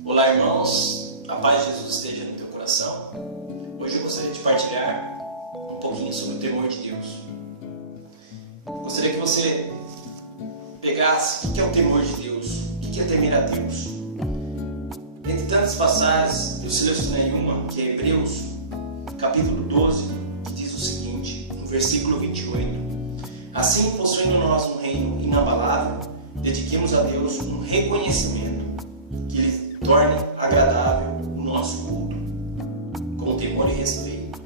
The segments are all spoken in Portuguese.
Olá, irmãos, a paz de Jesus esteja no teu coração. Hoje eu gostaria de partilhar um pouquinho sobre o temor de Deus. Gostaria que você pegasse o que é o temor de Deus, o que é temer a Deus. Entre tantas passagens, eu selecionei uma, que é Hebreus, capítulo 12, que diz o seguinte, no versículo 28. Assim, possuindo nós um reino inabalável, dediquemos a Deus um reconhecimento que lhe torne agradável o nosso culto, com temor e respeito.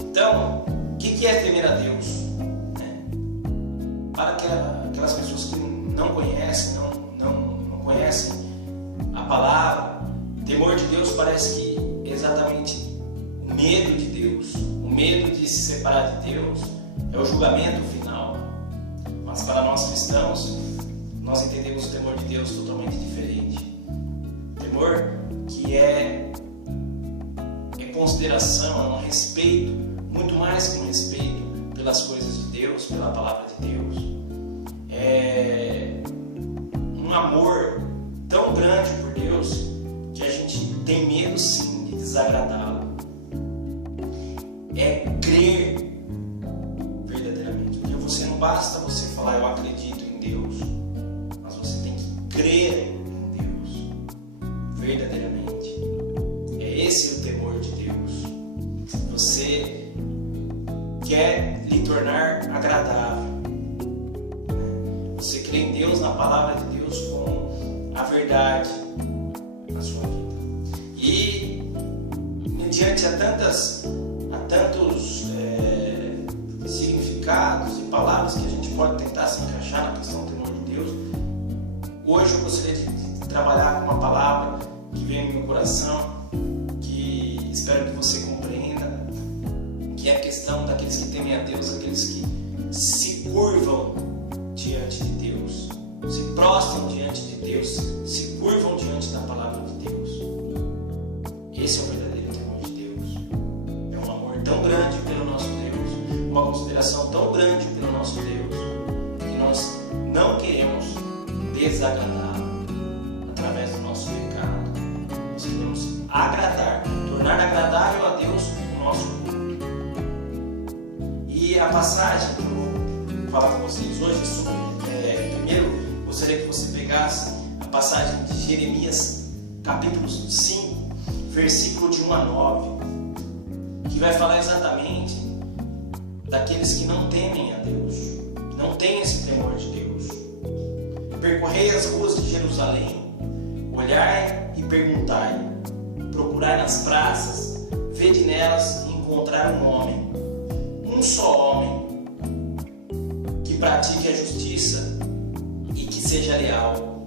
Então, o que é temer a Deus? Para aquelas pessoas que não conhecem, não conhecem a palavra, temor de Deus parece que é exatamente o medo de Deus, o medo de se separar de Deus, é o julgamento final. Mas para nós cristãos, nós entendemos o temor de Deus totalmente diferente. Temor que é consideração, é um respeito, muito mais que um respeito pelas coisas de Deus, pela palavra de Deus. É um amor tão grande por Deus que a gente tem medo sim de desagradá-lo. É crer verdadeiramente. Porque você não basta você falar eu acredito em Deus, mas você tem que crer em Deus verdadeiramente. É esse o temor de Deus. Você quer lhe tornar agradável. Você crê em Deus, na palavra de Deus, como a verdade na sua vida. E mediante a tantos significados e palavras que a gente pode tentar se encaixar na questão do temor de Deus, hoje eu gostaria de trabalhar com uma palavra que vem no meu coração, que espero que você compreenda, que é a questão daqueles que temem a Deus, aqueles que se curvam diante de Deus, se prostram diante de Deus, se curvam diante da palavra de Deus. Esse é o verdadeiro temor de Deus. É um amor tão grande pelo nosso Deus, uma consideração tão grande pelo nosso Deus, que nós não queremos desagradá-lo através do nosso pecado. Nós queremos agradar, tornar agradável a Deus o nosso culto. E a passagem que eu vou falar com vocês hoje sobre, primeiro, gostaria que você pegasse a passagem de Jeremias, capítulo 5, versículo de 1 a 9, que vai falar exatamente daqueles que não temem a Deus, que não têm esse temor de Deus. Percorrei as ruas de Jerusalém, olhai e perguntai, procurai nas praças, vede nelas e encontrar um homem, um só homem, que pratique a justiça e que seja leal.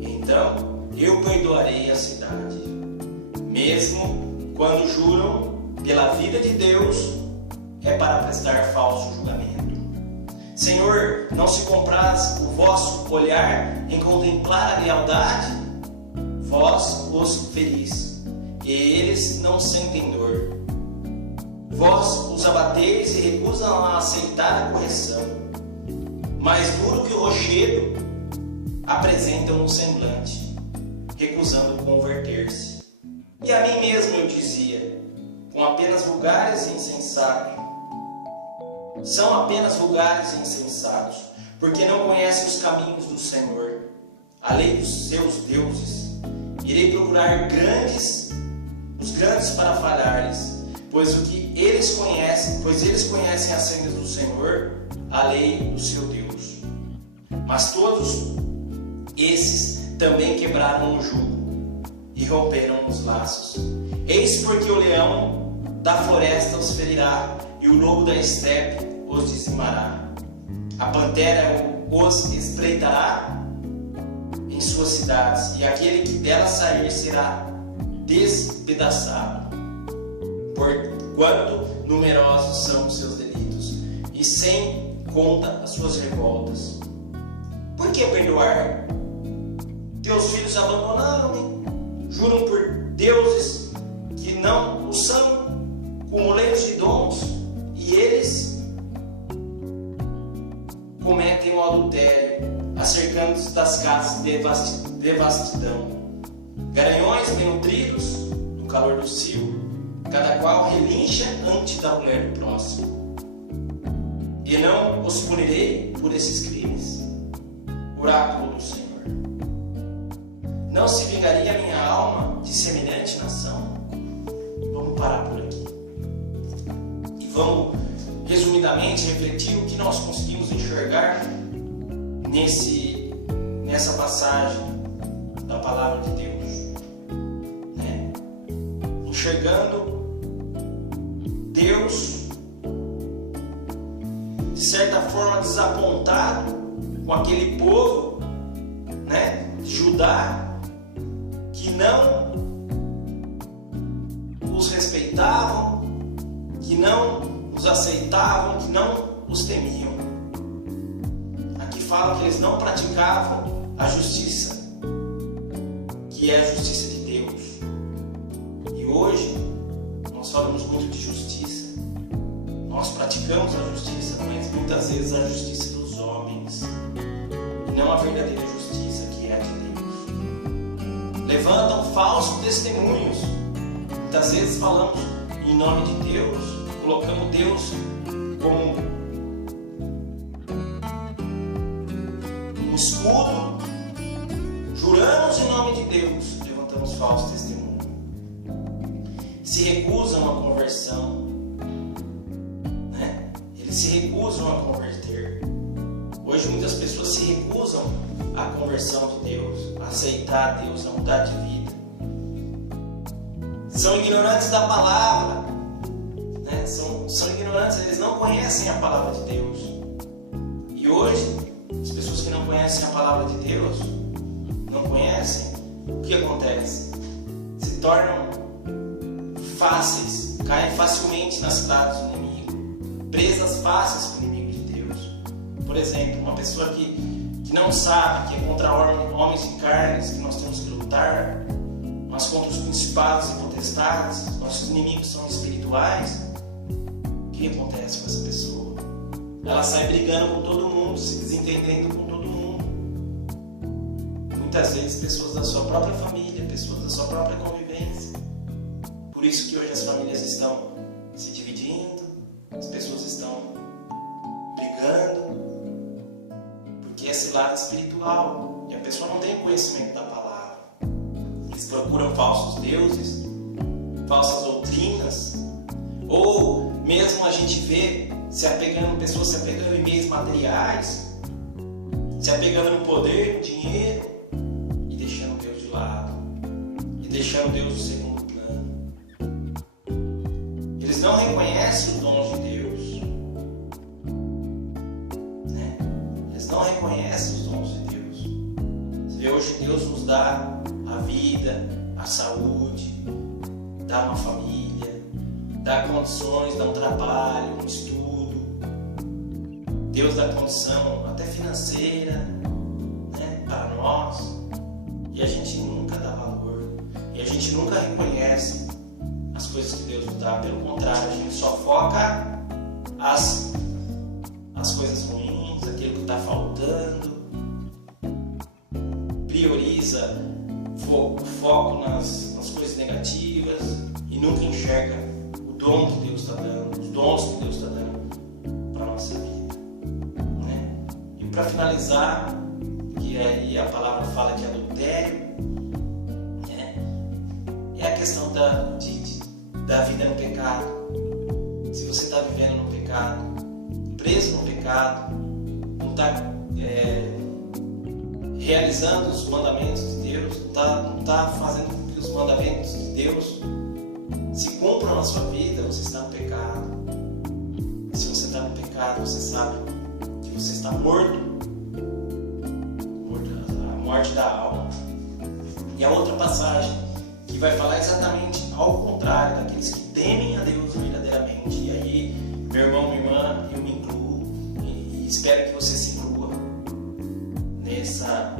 Então eu perdoarei a cidade, mesmo quando juram pela vida de Deus, é para prestar falso julgamento. Senhor, não se compraz o vosso olhar em contemplar a lealdade? Vós os feris, e eles não sentem dor. Vós os abateis e recusam a aceitar a correção. Mais duro que o rochedo, apresentam um semblante, recusando converter-se. E a mim mesmo eu dizia, com apenas vulgares e insensatos. São apenas vulgares e insensatos, porque não conhecem os caminhos do Senhor, a lei dos seus deuses. Irei procurar os grandes para falhar-lhes, pois eles conhecem as sendas do Senhor, a lei do seu Deus. Mas todos esses também quebraram o jugo e romperam os laços. Eis porque o leão da floresta os ferirá e o lobo da estepe os dizimará. A pantera os espreitará em suas cidades, e aquele que dela sair será despedaçado. Porquanto numerosos são os seus delitos, e sem conta as suas revoltas. Por que perdoar? Teus filhos abandonaram-me, juram por deuses que não o são, com moleiros de dons, e eles cometem o adultério, acercando-se das casas de devastidão. Garanhões bem nutridos no calor do cio, cada qual relincha antes da mulher do próximo. E não os punirei por esses crimes. Oráculo do Senhor. Não se vingaria a minha alma de semelhante nação? Vamos parar por aqui. E vamos, resumidamente, refletir o que nós conseguimos enxergar nessa passagem da palavra de Deus. Enxergando Deus, de certa forma, desapontado com aquele povo, de Judá, que não os respeitavam, que não os aceitavam, que não os temiam. Aqui fala que eles não praticavam a justiça, que é a justiça de Deus. E hoje nós falamos muito de justiça. Nós praticamos a justiça, mas muitas vezes a justiça dos homens e não a verdadeira justiça, que é a de Deus. Levantam falsos testemunhos. Muitas vezes falamos em nome de Deus, colocamos Deus como um escudo, juramos em nome de Deus, levantamos falsos testemunhos. Se recusam a conversão, eles se recusam a converter. Hoje muitas pessoas se recusam à conversão de Deus, a aceitar Deus, a mudar de vida. São ignorantes da palavra, são ignorantes, eles não conhecem a palavra de Deus. E hoje, as pessoas que não conhecem a palavra de Deus, não conhecem, o que acontece? Se tornam fáceis, caem facilmente nas ciladas do inimigo, presas fáceis para o inimigo de Deus. Por exemplo, uma pessoa que não sabe que é contra homens e carnes que nós temos que lutar, mas contra os principados e potestades, nossos inimigos são espirituais. O que acontece com essa pessoa? Ela sai brigando com todo mundo, se desentendendo com todo mundo. Muitas vezes pessoas da sua própria família, pessoas da sua própria convivência. Por isso que hoje as famílias estão se dividindo, as pessoas estão brigando, porque é esse lado espiritual e a pessoa não tem conhecimento da palavra. Eles procuram falsos deuses, falsas doutrinas, ou mesmo a gente vê pessoas se apegando em bens materiais, se apegando no poder, no dinheiro, e deixando Deus de lado, e deixando Deus no segundo plano. Eles não reconhecem os dons de Deus, eles não reconhecem os dons de Deus. Você vê, hoje Deus nos dá a vida, a saúde, dá uma família, dá condições, dá um trabalho, um estudo. Deus dá condição até financeira, para nós, e a gente nunca dá valor, e a gente nunca reconhece as coisas que Deus nos dá. Pelo contrário, a gente só foca as coisas ruins, aquilo que está faltando, prioriza o foco nas coisas negativas e nunca enxerga o dom que Deus está dando, os dons que Deus está dando para a nossa vida. E para finalizar, que aí a palavra fala de adultério, é a questão da vida no pecado. Se você está vivendo no pecado, preso no pecado, não está realizando os mandamentos de Deus, não está fazendo com que os mandamentos de Deus se cumpram na sua vida, você está no pecado. Se você está no pecado, você sabe que você está morto a morte da alma. E a outra passagem que vai falar exatamente ao contrário, daqueles que temem a Deus verdadeiramente. E aí, meu irmão, minha irmã, eu me incluo e espero que você se inclua nessa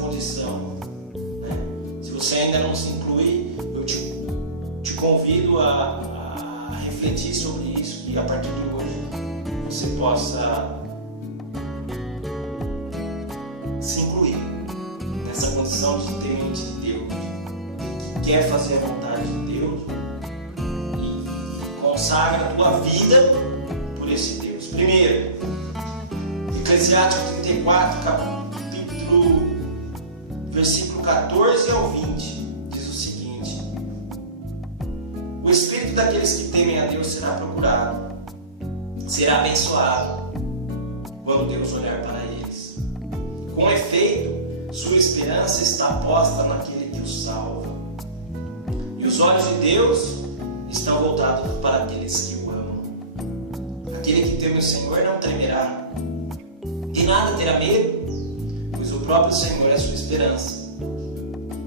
condição. Se você ainda não se incluir, eu te convido a refletir sobre isso, e a partir de hoje você possa se incluir, coração de temente de Deus, que quer fazer a vontade de Deus e consagra a tua vida por esse Deus. Primeiro, Eclesiastes 34, capítulo, versículo 14 ao 20, diz o seguinte: o espírito daqueles que temem a Deus será procurado, será abençoado quando Deus olhar para eles. Com efeito, sua esperança está posta naquele que os salva, e os olhos de Deus estão voltados para aqueles que o amam. Aquele que teme o Senhor não tremerá, de nada terá medo, pois o próprio Senhor é a sua esperança.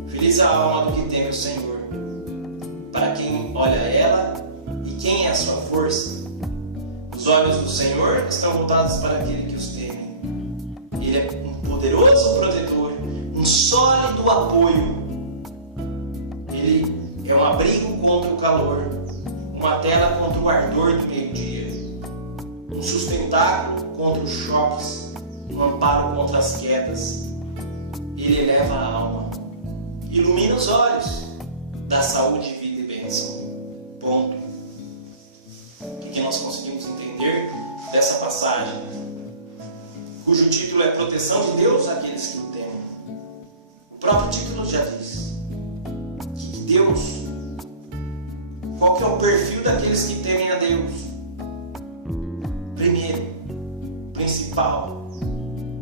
Feliz a alma do que teme o Senhor, para quem olha ela, e quem é a sua força. Os olhos do Senhor estão voltados para aquele que os teme. Ele é um poderoso protetor, um sólido apoio. Ele é um abrigo contra o calor, uma tela contra o ardor do meio-dia, um sustentáculo contra os choques, um amparo contra as quedas. Ele eleva a alma, ilumina os olhos, dá saúde, vida e bênção. Ponto. O que nós conseguimos entender dessa passagem, cujo título é Proteção de Deus àqueles que o temem? O próprio título já diz que Deus, qual que é o perfil daqueles que temem a Deus? Primeiro, principal,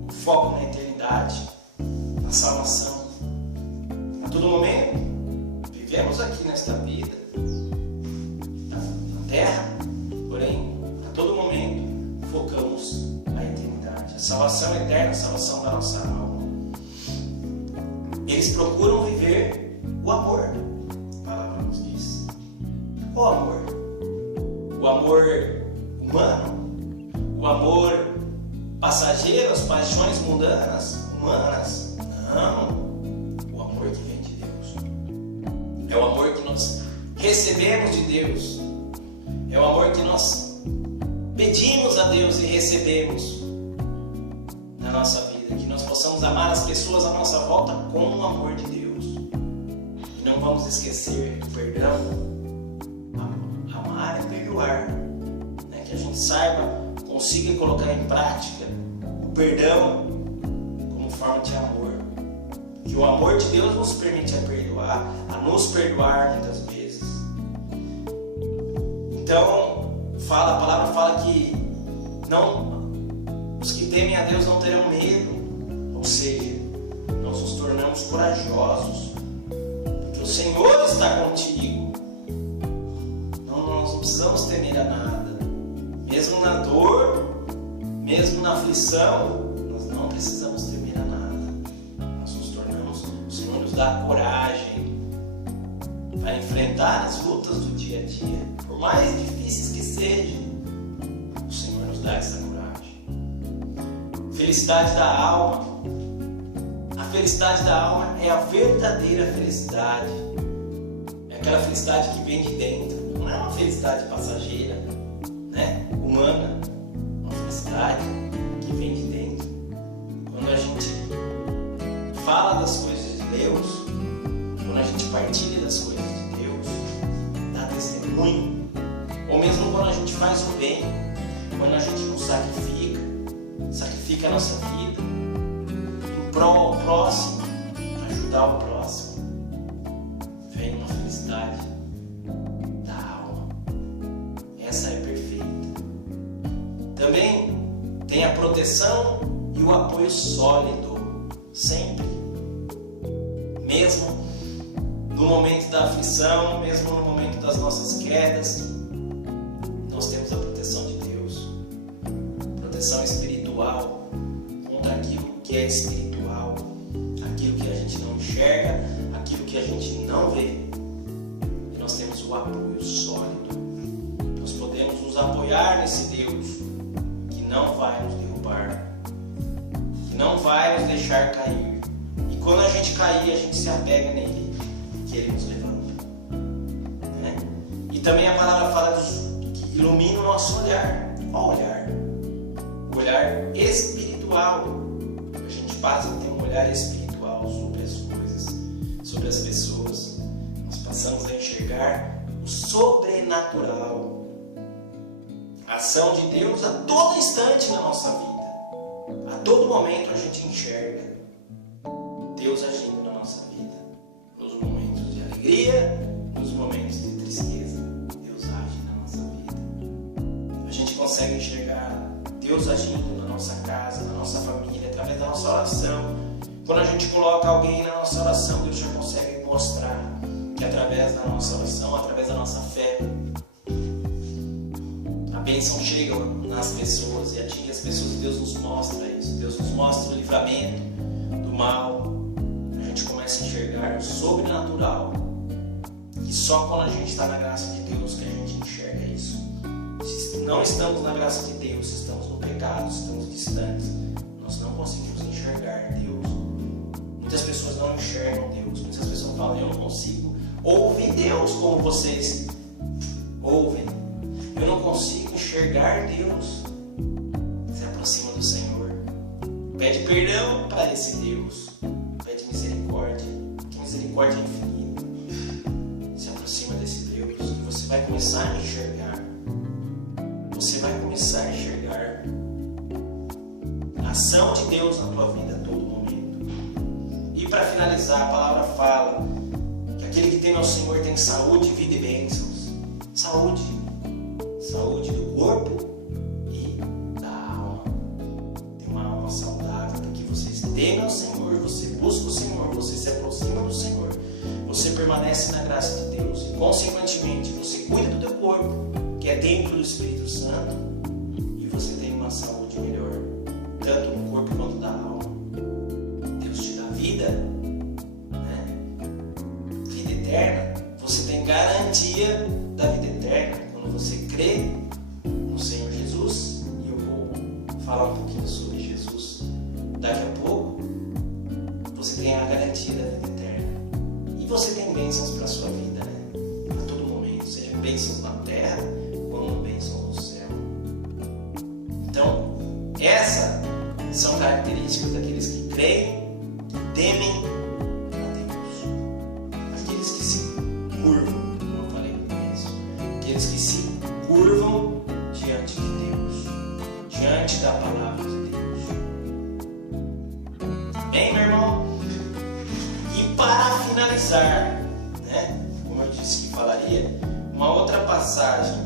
o foco na eternidade, na salvação. A todo momento, vivemos aqui nesta vida, na terra, porém, a todo momento, focamos na eternidade. A salvação eterna, a salvação da nossa alma. Eles procuram viver o amor, a palavra nos diz. O amor? O amor humano? O amor passageiro, as paixões mundanas, humanas? Não. O amor que vem de Deus. É o amor que nós recebemos de Deus. É o amor que nós pedimos a Deus e recebemos na nossa vida. Que nós possamos amar as pessoas à nossa volta com o amor de Deus. E não vamos esquecer do perdão. Amar é perdoar. Que a gente saiba, consiga colocar em prática o perdão como forma de amor. Que o amor de Deus nos permite a perdoar, a nos perdoar muitas vezes. Então, a palavra fala que os que temem a Deus não terão medo, ou seja, nós nos tornamos corajosos, porque o Senhor está contigo. Nós não precisamos temer a nada, mesmo na dor, mesmo na aflição, nós não precisamos temer a nada. Nós nos tornamos, o Senhor nos dá coragem para enfrentar as lutas do dia a dia, por mais difíceis que sejam. O Senhor nos dá essa coragem. Felicidade da alma. A felicidade da alma é a verdadeira felicidade. É aquela felicidade que vem de dentro. Não é uma felicidade passageira, né? Humana. Uma felicidade que vem de dentro. Quando a gente fala das coisas de Deus, quando a gente partilha das coisas de Deus, dá testemunho, ou mesmo quando a gente faz o bem, quando a gente nos sacrifica a nossa vida em prol ao próximo, para ajudar o próximo, vem uma felicidade da alma. Essa é perfeita. Também tem a proteção e o apoio sólido, sempre. Mesmo no momento da aflição, mesmo no momento das nossas quedas, nós temos a proteção de Deus. Proteção espiritual contra aquilo que é espiritual, aquilo que a gente não enxerga, aquilo que a gente não vê. E nós temos o apoio sólido. Nós podemos nos apoiar nesse Deus que não vai nos derrubar, que não vai nos deixar cair. E quando a gente cair, a gente se apega nele, que ele nos levanta, né? E também a palavra fala que ilumina o nosso olhar. Qual olhar? O olhar espiritual. A gente passa a ter um olhar espiritual sobre as coisas enxergar o sobrenatural. A ação de Deus a todo instante na nossa vida. A todo momento a gente enxerga Deus agindo na nossa vida. Nos momentos de alegria, nos momentos de tristeza, Deus age na nossa vida. A gente consegue enxergar Deus agindo na nossa casa, na nossa família, através da nossa oração. Quando a gente coloca alguém na nossa oração, Deus já consegue mostrar que através da nossa oração, através da nossa fé, a bênção chega nas pessoas e atinge as pessoas. Deus nos mostra isso. Deus nos mostra o livramento do mal. A gente começa a enxergar o sobrenatural. E só quando a gente está na graça de Deus que a gente enxerga isso. Se não estamos na graça de Deus, estamos no pecado, estamos distantes, nós não conseguimos enxergar Deus. Muitas pessoas não enxergam Deus. Muitas pessoas falam: eu não consigo ouvir Deus como vocês ouvem. Eu não consigo enxergar Deus. Se aproxima do Senhor. Pede perdão para esse Deus. Pede misericórdia. Que misericórdia é infinita. Se aproxima desse Deus e você vai começar a enxergar. Você vai começar a enxergar a ação de Deus na tua vida a todo momento. E para finalizar, a palavra fala que aquele que teme ao Senhor tem saúde, vida e bênçãos. Saúde. Saúde do corpo e da alma. Tem uma alma saudável, porque você teme ao Senhor, você busca o Senhor, você se aproxima do Senhor, você permanece na graça de Deus e, consequentemente, você cuida do teu corpo, que é templo do Espírito Santo, e você tem uma saúde melhor, tanto no corpo quanto da alma. Deus te dá vida, né? Vida eterna. Você tem garantia da vida eterna quando você crê no Senhor Jesus. E eu vou falar um pouquinho sobre Jesus daqui a pouco. Você tem a garantia da vida eterna. E você tem bênçãos para a sua vida, né? A todo momento, seja bênçãos na terra como bênçãos no céu. Então, essas são características daqueles que creem, que temem a Deus. Aqueles que se curvam, como eu falei no começo. Aqueles que se curvam diante de Deus, diante da palavra de Deus. Bem, meu irmão? E para finalizar, né, como eu disse que falaria, uma outra passagem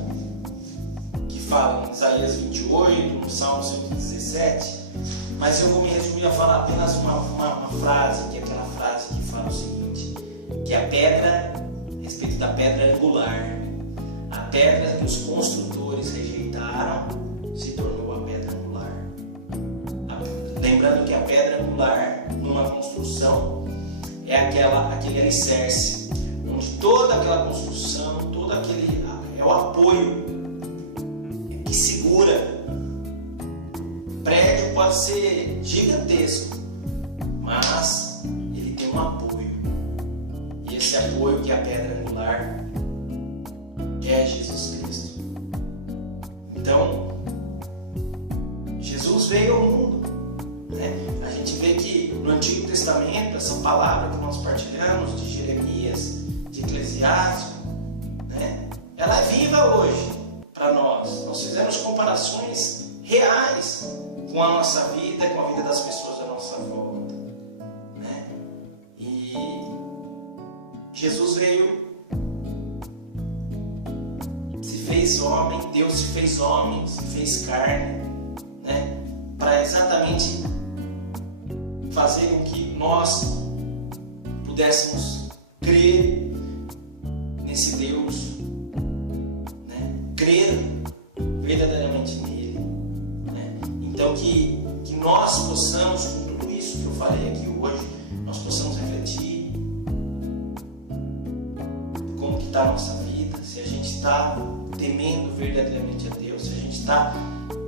que fala em Isaías 28, no Salmo 117, mas eu vou me resumir a falar apenas uma frase, que é aquela frase que fala o seguinte, que a pedra, a respeito da pedra angular, a pedra que os construtores rejeitaram se tornou a pedra angular. Lembrando que a pedra angular numa construção é aquele alicerce, onde toda aquela construção, todo aquele é o apoio que segura. O prédio pode ser gigantesco, mas ele tem um apoio. E esse apoio que é a pedra angular é Jesus Cristo. Então, Jesus veio ao mundo, né? A gente vê que no Antigo Testamento, essa palavra que nós partilhamos de Jeremias, de Eclesiástico, né? Ela é viva hoje para nós. Nós fizemos comparações reais com a nossa vida, com a vida das pessoas à nossa volta, né? E Jesus veio, se fez homem, Deus se fez homem, se fez carne, né? Para exatamente fazer com que nós pudéssemos crer nesse Deus, né? Crer verdadeiramente nele, né? Então que nós possamos, com tudo isso que eu falei aqui hoje, nós possamos refletir como que está a nossa vida, se a gente está temendo verdadeiramente a Deus, se a gente está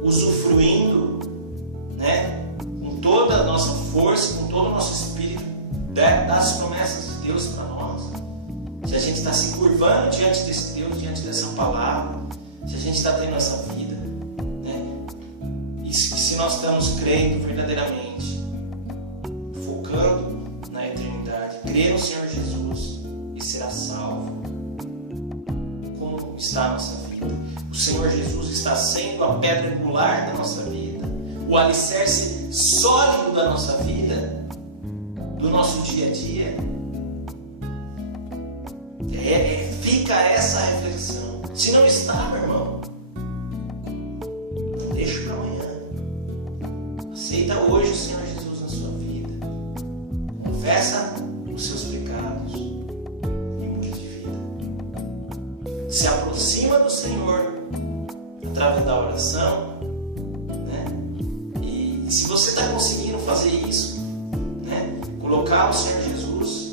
usufruindo, né, com toda a nossa força, com todo o nosso espírito das promessas de Deus para nós, se a gente está se curvando diante desse Deus, diante dessa palavra, se a gente está tendo essa vida, né, e se nós estamos crendo verdadeiramente, focando na eternidade, crer no Senhor Jesus e será salvo. está a nossa vida. O Senhor Jesus está sendo a pedra angular da nossa vida, o alicerce sólido da nossa vida, do nosso dia a dia. Fica essa reflexão. Se não está, meu irmão, deixa para amanhã. Aceita hoje o Senhor Jesus na sua vida. Confessa os seus pecados e mude de vida. Se aproxima do Senhor através da oração, né? E se você está conseguindo fazer isso, né? Colocar o Senhor Jesus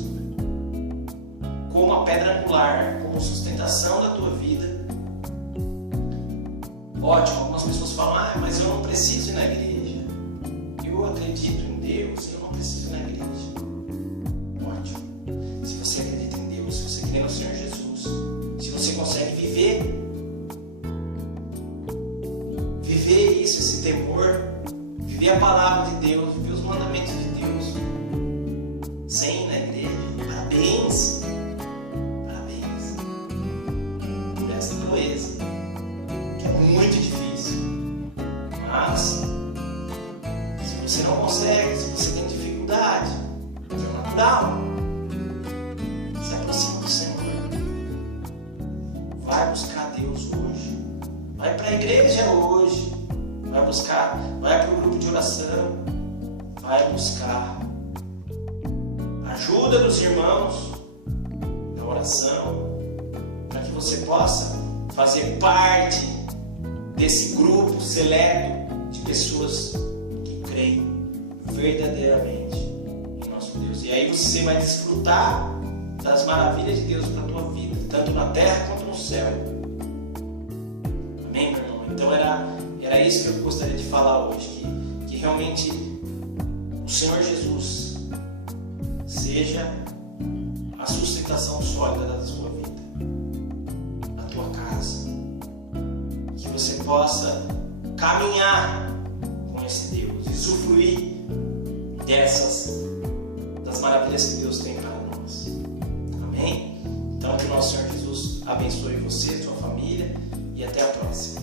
como a pedra angular, como sustentação da tua vida. Ótimo, algumas pessoas falam, mas eu não preciso ir na igreja. Eu acredito em Deus, eu não preciso ir na igreja. Ótimo. Se você acredita em Deus, se você crê no Senhor Jesus, se você consegue viver isso, esse temor, viver a palavra de Deus, viver os mandamentos de Deus, sem ir na igreja, parabéns. Essa proeza, que é muito difícil, mas se você não consegue, se você tem dificuldade, é natural. Se aproxima do Senhor, vai buscar Deus hoje, vai para a igreja hoje, vai para o grupo de oração, vai buscar ajuda dos irmãos na oração, para que você possa fazer parte desse grupo seleto de pessoas que creem verdadeiramente em nosso Deus. E aí você vai desfrutar das maravilhas de Deus para a tua vida, tanto na terra quanto no céu. Amém, meu irmão? Então era isso que eu gostaria de falar hoje, que realmente o Senhor Jesus seja a sustentação sólida da sua vida, da tua casa, que você possa caminhar com esse Deus, usufruir das maravilhas que Deus tem para nós. Amém? Então que o nosso Senhor Jesus abençoe você, sua família, e até a próxima.